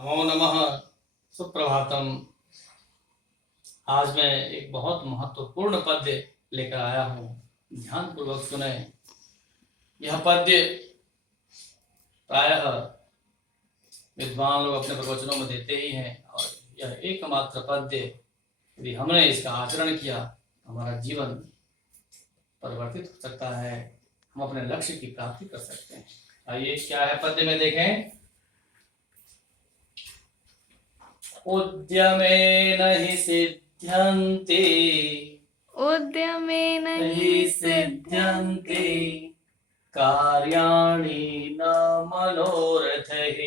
नमो नमः। सुप्रभातम। आज मैं एक बहुत महत्वपूर्ण पद्य लेकर आया हूँ, ध्यान पूर्वक सुने। यह पद्य प्रायः विद्वान लोग अपने प्रवचनों में देते ही हैं, और यह एकमात्र पद्य यदि हमने इसका आचरण किया हमारा जीवन परिवर्तित हो सकता है, हम अपने लक्ष्य की प्राप्ति कर सकते हैं। आइए क्या है पद्य में देखें। उद्यमेन हि सिद्ध्यन्ति उद्यमेन हि सिद्ध्यन्ति कार्याणि न मनोरथैः।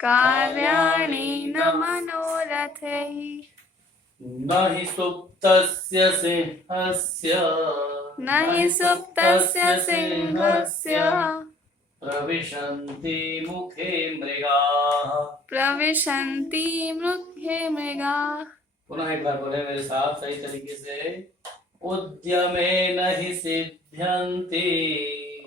कार्याणि न मनोरथैः। न हि सुप्तस्य सिंहस्य न हि सुप्तस्य सिंहस्य प्रविशन्ति मुखे मृगाः। प्रविशन्ति मुखे मृगाः। पुनः एक बार बोले मेरे साथ सही तरीके से। उद्यमेन हि सिद्ध्यन्ति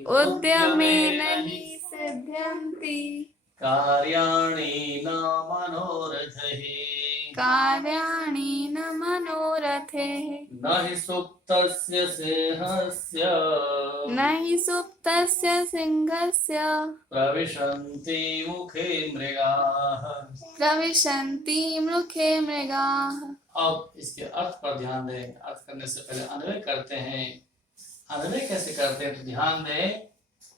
उद्यमेन हि सिद्ध्यन्ति कार्याणि न मनोरथैः। कार्याणि न मनोरथैः। न हि सुप्तस्य सिंहस्य न हि सुप्तस्य सिंहस्य प्रविशन्ति मुखे मृगाः। प्रविशन्ति मुखे मृगाः। अब इसके अर्थ पर ध्यान दें। अर्थ करने से पहले अन्वय करते हैं। अन्वय कैसे करते हैं तो ध्यान दें।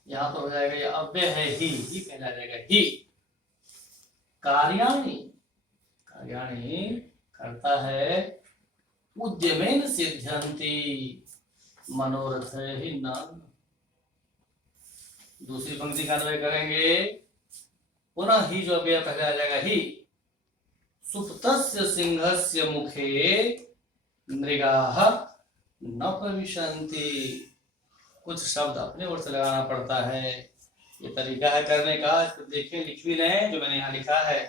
यहाँ पर हो जाएगा, ये अव्यय है ही कहला जाएगा। ही कार्याणि, कार्याणि करता है। उद्यमेन सिद्ध्यन्ति मनोरथ ही न। दूसरी पंक्ति का अन्वय करेंगे। पुनः ही जो अव्यय पहले आ जाएगा ही। सुप्तस्य सिंहस्य मुखे मृगाः न प्रविशन्ति। कुछ शब्द अपने ओर से लगाना पड़ता है, ये तरीका है करने का। इसको देखें, लिख भी लें जो मैंने यहाँ लिखा है।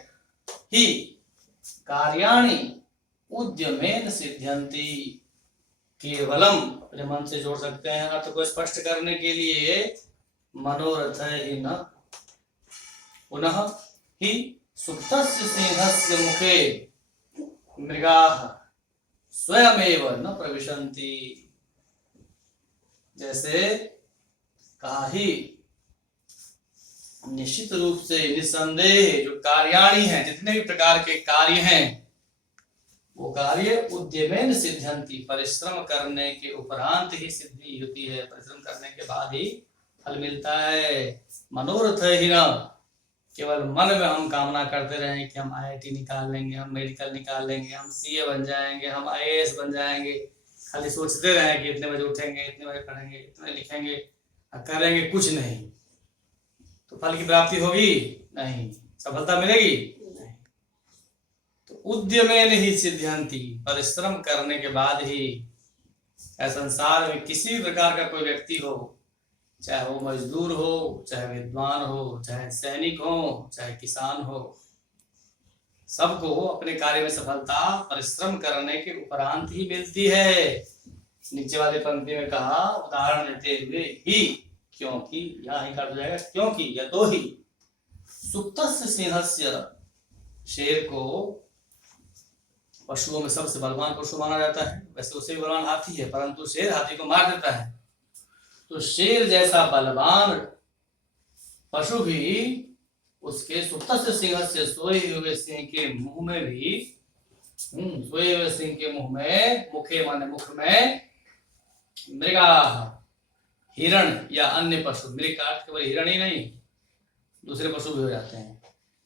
ही कार्याणि उद्यमेन सिद्ध्यन्ति। केवलम अपने मन से जोड़ सकते हैं अर्थ को स्पष्ट करने के लिए। मनोरथ ही न। पुनः ही सुप्तस्य सिंहस्य मुखे मृगाः स्वयमेव न प्रविशन्ति। जैसे कहा ही निश्चित रूप से, निस्संदेह जो कार्याणि हैं, जितने भी प्रकार के कार्य हैं, वो कार्य उद्यमेन सिद्ध्यन्ति, परिश्रम करने के उपरांत ही सिद्धि होती है। परिश्रम करने के बाद ही फल मिलता है। मनोरथ ही न। केवल मन में हम कामना करते रहें कि हम IIT निकाल लेंगे, हम मेडिकल निकाल लेंगे, हम CA बन जाएंगे, हम IAS बन जाएंगे। खाली सोचते रहें कि इतने बजे उठेंगे, इतने बजे पढ़ेंगे, इतने लिखेंगे, करेंगे कुछ नहीं, तो फल की प्राप्ति होगी नहीं, सफलता मिलेगी नहीं। तो उद्यमेन ही सिद्ध्यन्ति, परिश्रम करने के बाद ही। संसार में किसी भी प्रकार का कोई व्यक्ति हो, चाहे वो मजदूर हो, चाहे विद्वान हो, चाहे सैनिक हो, चाहे किसान हो, सबको अपने कार्य में सफलता परिश्रम करने के उपरांत ही मिलती है। नीचे वाले पंक्ति में कहा, उदाहरण देते हुए ही, क्योंकि, यहाँ ही काट जाएगा क्योंकि या तो ही। सुप्तस्य सिंहस्य, शेर को पशुओं में सबसे बलवान पशु माना जाता है। वैसे उसे भी बलवान हाथी है, परंतु शेर हाथी को मार देता है। तो शेर जैसा बलवान पशु भी उसके सुप्तस्य सिंहस्य, सोए हुए सिंह के मुंह में भी, सोए हुए सिंह के मुंह में, मुखे माने मुख में, मृगा, हिरण या अन्य पशु, मृग का अर्थ केवल हिरण ही नहीं, दूसरे पशु भी हो जाते हैं।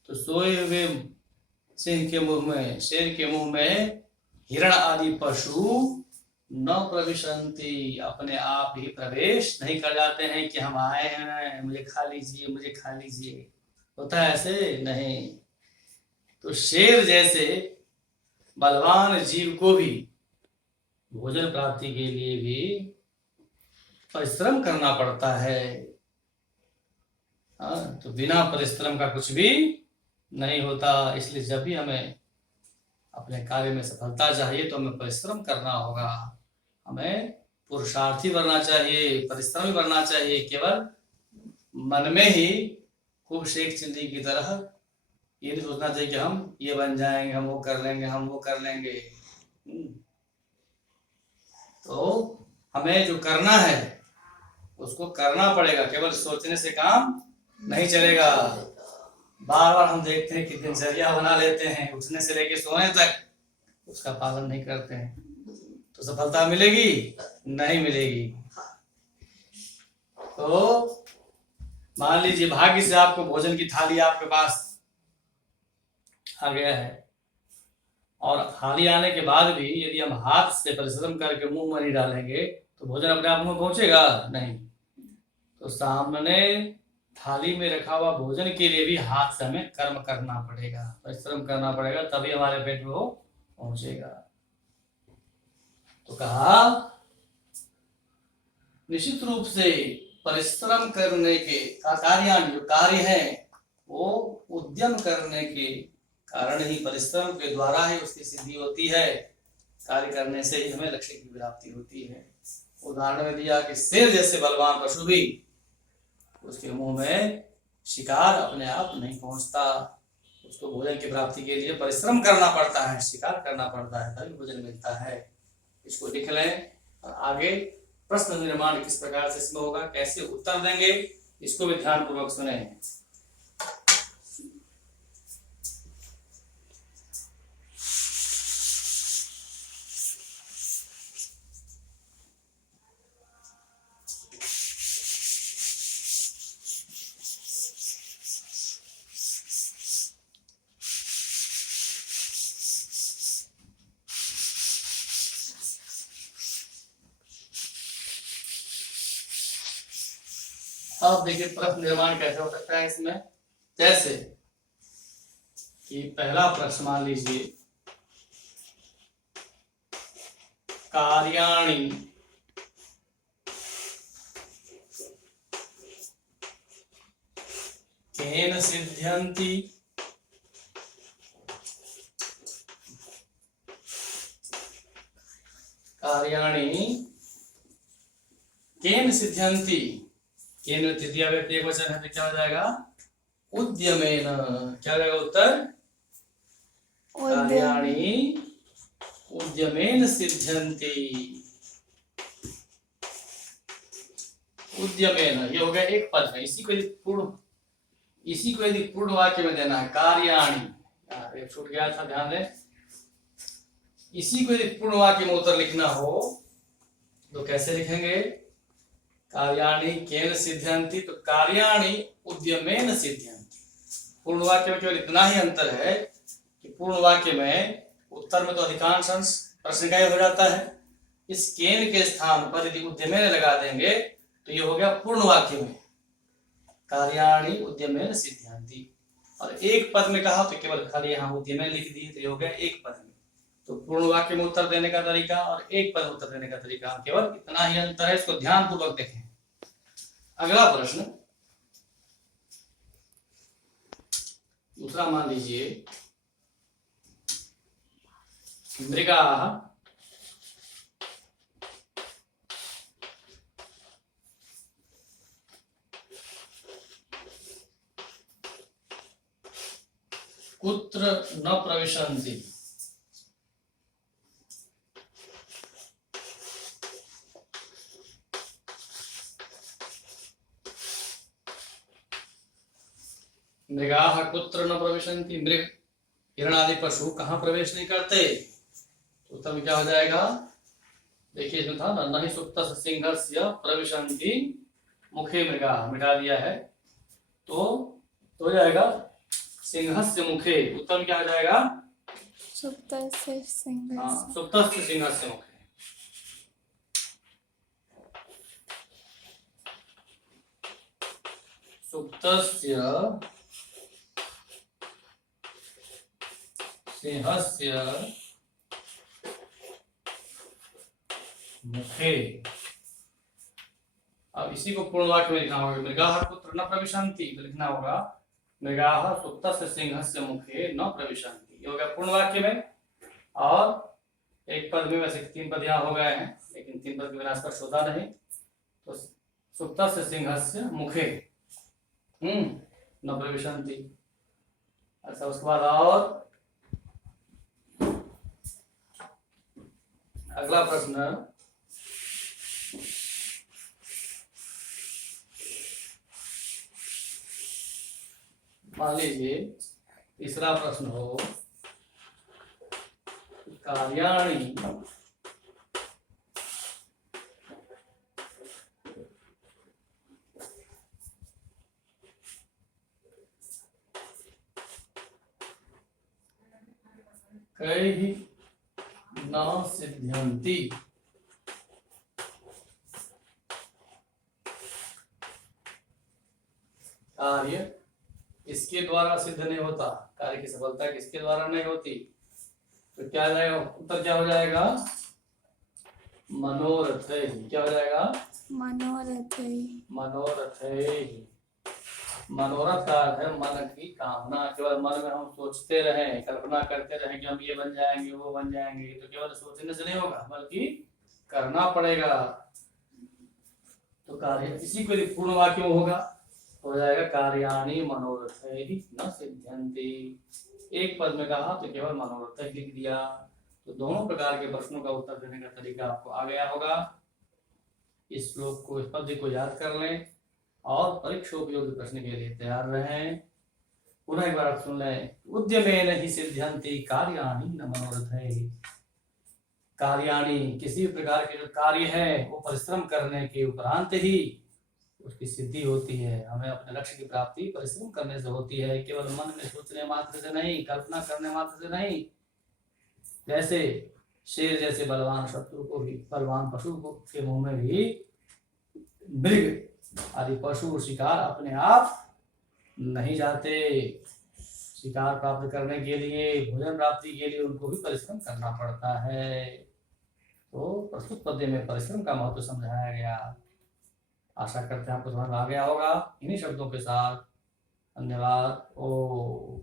तो सोए हुए सिंह के मुंह में, शेर के मुंह में हिरण आदि पशु न प्रविशन्ति, अपने आप ही प्रवेश नहीं कर जाते हैं कि हम आए हैं, मुझे खा लीजिए, मुझे खा लीजिए। होता है ऐसे? नहीं। तो शेर जैसे बलवान जीव को भी भोजन प्राप्ति के लिए भी परिश्रम करना पड़ता है। तो बिना परिश्रम का कुछ भी नहीं होता। इसलिए जब भी हमें अपने कार्य में सफलता चाहिए तो हमें परिश्रम करना होगा, हमें पुरुषार्थी बनना चाहिए, परिश्रमी बनना चाहिए। केवल मन में ही खूब शेख चिल्ली की तरह ये नहीं सोचना चाहिए कि हम ये बन जाएंगे, हम वो कर लेंगे, हम वो कर लेंगे। तो हमें जो करना है उसको करना पड़ेगा, केवल सोचने से काम नहीं चलेगा। बार बार हम देखते हैं कि दिनचर्या बना लेते हैं, उठने से लेकर सोने तक उसका पालन नहीं करते हैं, तो सफलता मिलेगी? नहीं मिलेगी। तो मान लीजिए भाग्य से आपको भोजन की थाली आपके पास आ गया है, और थाली आने के बाद भी यदि हम हाथ से परिश्रम करके मुंह में नहीं डालेंगे तो भोजन अपने आप मुंह पहुंचेगा? नहीं। तो सामने थाली में रखा हुआ भोजन के लिए भी हाथ से हमें कर्म करना पड़ेगा, परिश्रम करना पड़ेगा, तभी हमारे पेट में वो पहुंचेगा। तो कहा निश्चित रूप से परिश्रम करने के कार्यान्य जो कार्य है वो उद्यम करने के कारण ही, परिश्रम के द्वारा ही उसकी सिद्धि होती है। कार्य करने से ही हमें लक्ष्य की प्राप्ति होती है। उदाहरण में दिया कि शेर जैसे बलवान पशु भी, उसके मुंह में शिकार अपने आप नहीं पहुंचता, उसको भोजन की प्राप्ति के लिए परिश्रम करना पड़ता है, शिकार करना पड़ता है, तभी भोजन मिलता है। इसको लिख लें और आगे प्रश्न निर्माण किस प्रकार से इसमें होगा, कैसे उत्तर देंगे, इसको भी ध्यान पूर्वक सुने। अब देखिए प्रश्न निर्माण कैसे हो सकता है इसमें। जैसे कि पहला प्रश्न मान लीजिए, कार्याणि केन सिद्ध्यन्ति कार्याणि केन सिद्ध्यन्ति, केन तृतीया व्यक्ति एक वचन है तो क्या हो जाएगा? उद्यमेन। क्या हो जाएगा उत्तर? कार्याणि उद्यमेन सिद्ध्यन्ति। उद्यमेन ये हो गया एक पद है, इसी को यदि पूर्ण वाक्य में देना है, कार्याणि, एक छूट गया था, ध्यान दें। इसी को यदि पूर्ण वाक्य में उत्तर लिखना हो तो कैसे लिखेंगे? कार्याणि केन सिद्ध्यन्ति, तो कार्याणि उद्यमेन सिद्ध्यन्ति। पूर्ण वाक्य में केवल इतना ही अंतर है कि पूर्ण वाक्य में उत्तर में तो अधिकांश अंश प्रश्न का ही हो जाता है, इस केन के स्थान पर यदि उद्यमेन लगा देंगे तो ये हो गया पूर्ण वाक्य में कार्याणि उद्यमेन सिद्ध्यन्ति। और एक पद में कहा तो केवल खाली यहाँ उद्यमेन लिख दिए तो ये हो गया एक पद में। तो पूर्ण वाक्य में उत्तर देने का तरीका और एक पद उत्तर देने का तरीका केवल इतना ही अंतर है, इसको ध्यान पूर्वक देखें। अगला प्रश्न दूसरा मान लीजिए, मृगाः कुत्र न प्रविशन्ति। मृगाः कुत्र न प्रविशन्ति, मृग हिरण आदि पशु कहाँ प्रवेश नहीं करते? तो उत्तर में क्या हो जाएगा? देखिए इसमें था न ही सुप्तस्य सिंहस्य प्रविशन्ति मुखे मृगाः, मिटा दिया है तो हो जाएगा सिंहस्य मुखे। उत्तर में क्या हो जाएगा? सुप्तस्य सिंहस्य। सुप्तस्य सिंहस्य मुखे। सुप्तस्य सिंहस्य मुखे। अब इसी को पूर्ण वाक्य में लिखना होगा, मृगाः कुत्र न प्रविशन्ति, तो लिखना होगा मृगाः सुप्तस्य सिंहस्य मुखे न प्रविशन्ति। ये हो गया पूर्ण वाक्य में। और एक पद में, वैसे 3 पद यहाँ हो गए हैं लेकिन 3 पद के बिना स्पर्श होता नहीं, तो सुप्तस्य सिंहस्य मुखे न प्रविशन्ति। अच्छा, उसके बाद और अगला प्रश्न, मान लीजिए तीसरा प्रश्न हो, कार्याणि कैः न सिद्ध्यन्ति। कार्य इसके द्वारा सिद्ध नहीं होता, कार्य की सफलता किसके द्वारा नहीं होती, तो क्या जाएगा, उत्तर क्या हो जाएगा, मनोरथ। क्या हो जाएगा, मनोरथ। मनोरथ। मनोरथ का अर्थ है मन की कामना। केवल मन में हम सोचते रहें, कल्पना करते रहें कि हम ये बन जाएंगे, वो बन जाएंगे, तो केवल सोचने से नहीं होगा, बल्कि करना पड़ेगा। तो कार्य इसी को पूर्ण वाक्य में होगा, हो जाएगा कार्याणि मनोरथैः न सिद्ध्यन्ति। एक पद में कहा तो केवल मनोरथ लिख दिया। तो दोनों प्रकार के प्रश्नों का उत्तर देने का तरीका आपको आ गया होगा। इस श्लोक को, इस पद्य को याद कर लें और परीक्षा उपयोगी प्रश्न के लिए तैयार रहें। पुनः एक बार सुन लें, उद्यमेन हि सिद्ध्यन्ति कार्याणि न मनोरथैः। कार्याणि किसी प्रकार के जो कार्य है वो परिश्रम करने के उपरांत ही उसकी सिद्धि होती है। हमें अपने लक्ष्य की प्राप्ति परिश्रम करने से होती है, केवल मन में सोचने मात्र से नहीं, कल्पना करने मात्र से नहीं। जैसे शेर जैसे बलवान शत्रु को भी, बलवान पशु को के मुंह में भी मृग आदि पशु शिकार अपने आप नहीं जाते। शिकार प्राप्त करने के लिए, भोजन प्राप्ति के लिए उनको भी परिश्रम करना पड़ता है। तो प्रस्तुत पद्य में परिश्रम का महत्व समझाया गया। आशा करते हैं आपको समझ आ गया होगा। इन्हीं शब्दों के साथ धन्यवाद। ओ